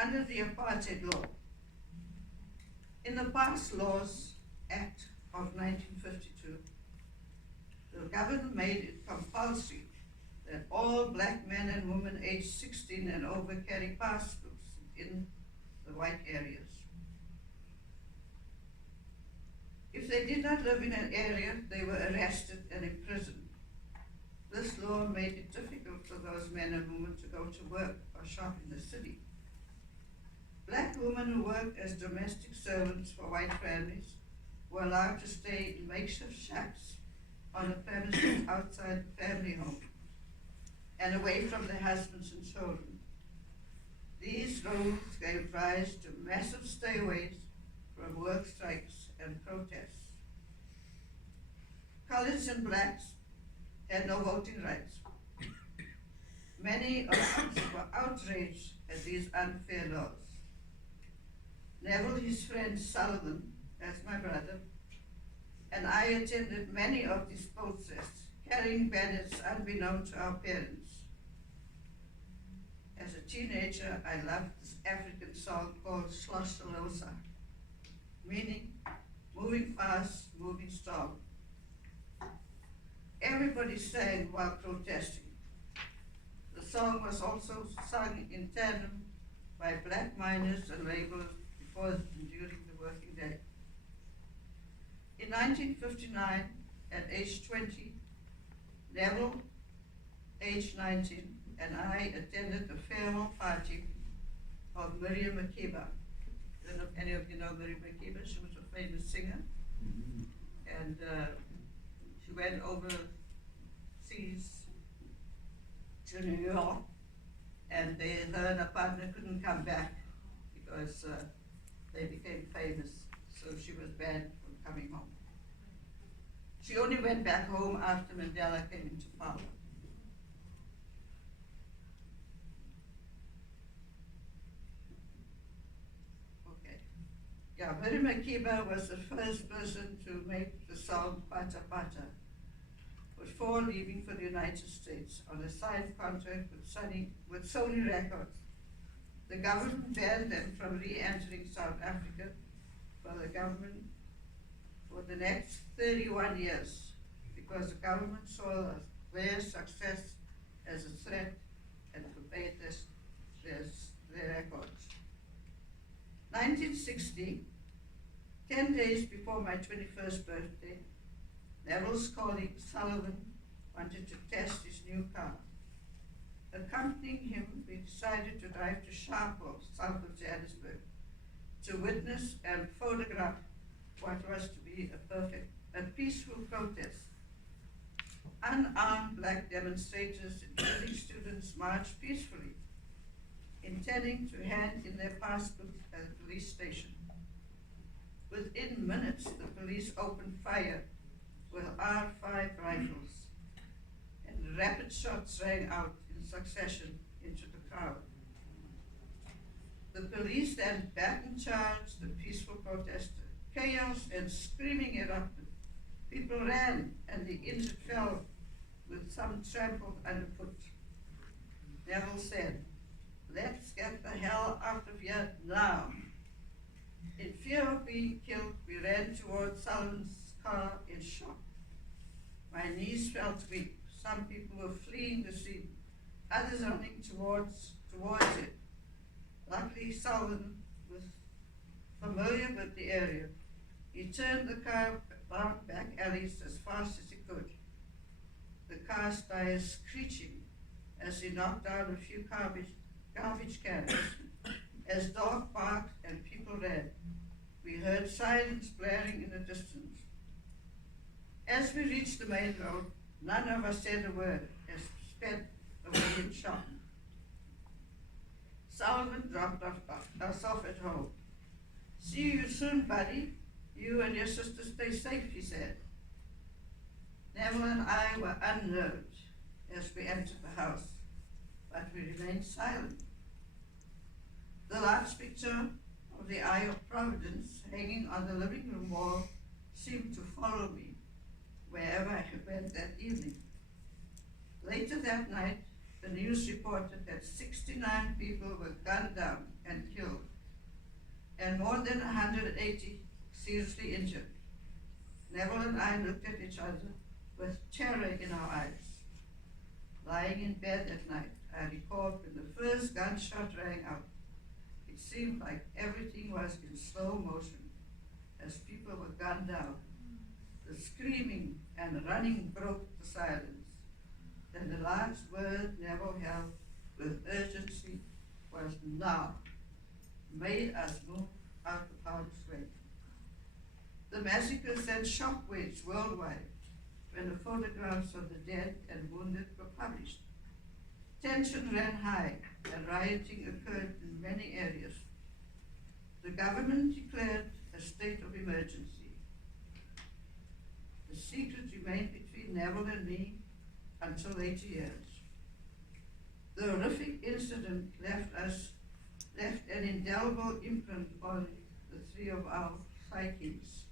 under the Apartheid law. In the Past Laws Act of 1952, the government made it compulsory that all black men and women aged 16 and over carry passports in the white areas. If they did not live in an area, they were arrested and imprisoned. This law made it difficult for those men and women to go to work or shop in the city. Black women who worked as domestic servants for white families were allowed to stay in makeshift shacks on the premises outside the family home and away from their husbands and children. These rules gave rise to massive stayaways from work strikes and protests. Coloreds and blacks had no voting rights. Many of us were outraged at these unfair laws. Neville, his friend Sullivan, that's my brother, and I attended many of these protests, carrying banners unbeknown to our parents. As a teenager, I loved this African song called Sloshalosa, meaning moving fast, moving strong. Everybody sang while protesting. The song was also sung in tandem by black miners and laborers before and during the working day. In 1959, at age 20, Neville, age 19, and I attended the farewell party of Miriam Makeba. I don't know if any of you know Miriam Makeba. She was a famous singer. And she went overseas to New York, and her and her partner couldn't come back because they became famous, so she was banned from coming home. She only went back home after Mandela came into power. Okay. Yeah, Miriam Makeba was the first person to make the song Pata Pata, before leaving for the United States on a signed contract with Sony Records. The government banned them from re-entering South Africa for the government for the next 31 years because the government saw their success as a threat and forbade their records. 1960, 10 days before my 21st birthday, Neville's colleague Sullivan wanted to test his new car. Accompanying him, we decided to drive to Sharpeville, south of Johannesburg, to witness and photograph what was to be a peaceful protest. Unarmed black demonstrators, including students, marched peacefully, intending to hand in their passports at the police station. Within minutes, the police opened fire with R5 rifles, and rapid shots rang out in succession into the crowd. The police then battened charged the peaceful protesters. Chaos and screaming erupted. People ran and the injured fell, with some trampled underfoot. Neville said, "Let's get the hell out of here now." In fear of being killed, we ran towards Sullivan's car in shock. My knees felt weak. Some people were fleeing the scene, others running towards it. Luckily, Sullivan was familiar with the area. He turned the car down back alleys as fast as he could, the car's tires screeching as he knocked down a few garbage cans. As dogs barked and people ran, we heard sirens blaring in the distance. As we reached the main road, none of us said a word as we sped away in shock. Sullivan dropped us off at home. "See you soon, buddy. You and your sister stay safe," he said. Neville and I were unnerved as we entered the house, but we remained silent. The large picture of the Eye of Providence hanging on the living room wall seemed to follow me wherever I went that evening. Later that night, the news reported that 69 people were gunned down and killed, and more than 180 seriously injured. Neville and I looked at each other with terror in our eyes. Lying in bed at night, I recalled when the first gunshot rang out. It seemed like everything was in slow motion as people were gunned down. The screaming and running broke the silence. Then the last word Neville held with urgency was now. Made us move out of harm's way. The massacre sent shockwaves worldwide when the photographs of the dead and wounded were published. Tension ran high and rioting occurred in many areas. The government declared a state of emergency. The secret remained between Neville and me until later years. The horrific incident left an indelible imprint on the three of our psyches.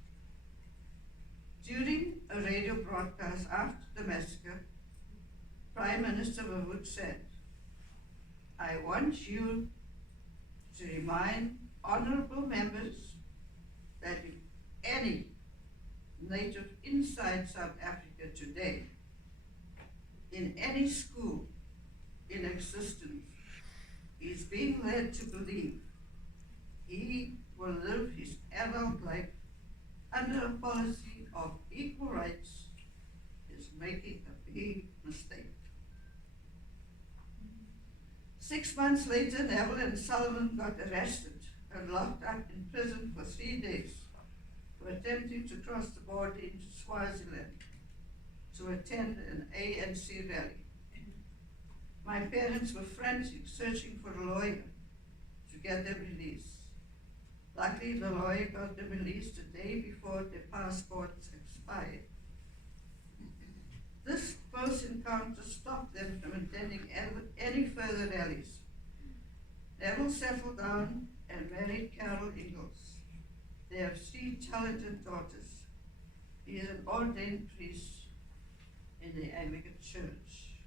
During a radio broadcast after the massacre, Prime Minister Mahmoud said, "I want you to remind honorable members that if any native inside South Africa today, in any school in existence, is being led to believe he will live his adult life under a policy of equal rights, is making a big mistake." 6 months later, Neville and Sullivan got arrested and locked up in prison for 3 days for attempting to cross the border into Swaziland to attend an ANC rally. My parents were frantic, searching for a lawyer to get them released. Luckily, the lawyer got them released the day before their passports expired. This close encounter stopped them from attending any further rallies. Neville settled down and married Carol Ingalls. They have 3 talented daughters. He is an ordained priest in the Anglican Church.